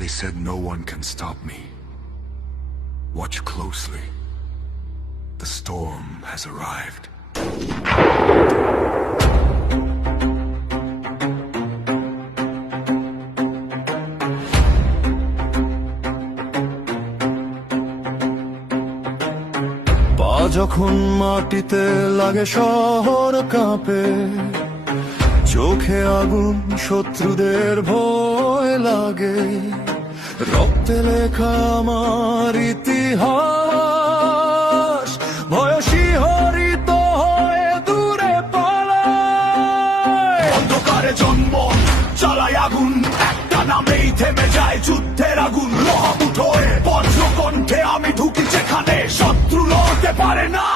They said no one can stop me. Watch closely. The storm has arrived. পা যখন মাটিতে লাগে শহর কাঁপে, চোখে আগুন শত্রুদের ভয় লাগে। রক্তে লেখা আমার ইতিহাস, ভয় শিহরিত হয়ে দূরে পালায়। অন্ধকারে জন্ম চালায় আগুন, একটা নামেই থেমে যায় যুদ্ধের আগুন। মহাবুট হয়ে বজ্রকণ্ঠে আমি ঢুকি যেখানে শত্রু লড়তে পারে না।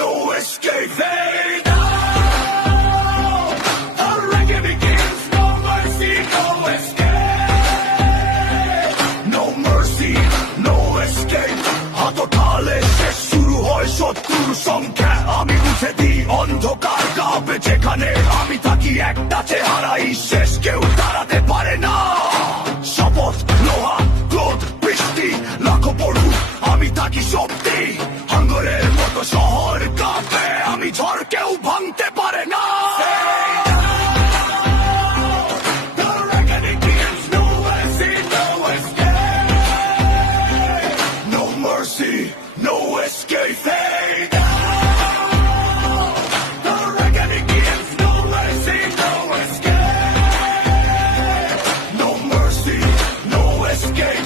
No escape. Hey now, the reggae begins. No mercy, no escape. No mercy, no escape. হাত ওঠালে শেষ শুরু হয় শত্রুর সংখ্যা। আমি বুঝে দিই অন্ধকার কাঁপে যেখানে আমি থাকি, একটা চেহারাই শেষ, কেউ দাঁড়াতে পারে না। শপথ, লোহা, ক্রোধ, বৃষ্টি, লাখো পড়ুক আমি থাকি শক্তি। হাঙ্গরের মতো শহর কাঁপে, আমি ঝড় কেউ ভাঙতে পারে না। The reckoning begins. No mercy, no escape. No mercy, no escape. Hey now, the reckoning begins. No mercy, no escape. No mercy, no escape.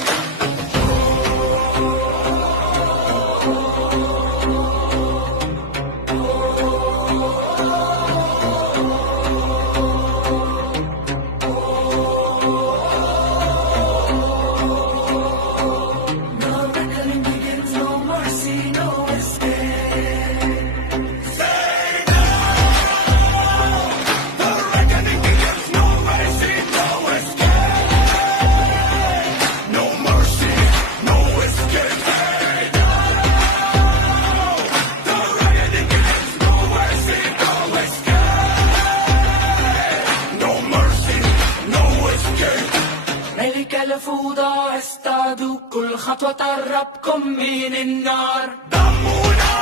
ملك الفوضى استعدوا كل خطوة تقربكم من النار. دمنا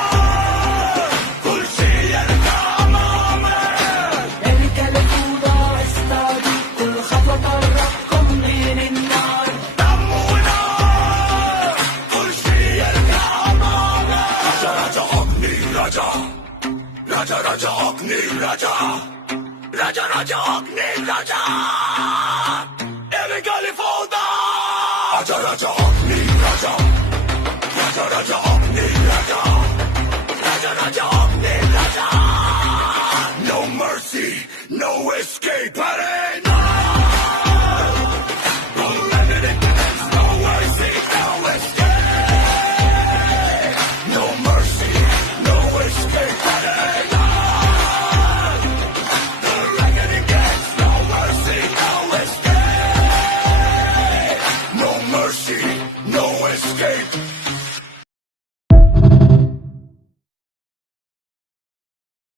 كل شيء يرجع أمامك. ملك الفوضى استعدوا كل خطوة تقربكم من النار. دمنا كل شيء يرجع أمامك. راجا راجا أغني راجا، راجا راجا أغني راجا، راجا راجا أغني راجا. Raja Raja Agni Raja, Raja Raja Agni Raja, Raja Raja Agni Raja. No mercy, no escape.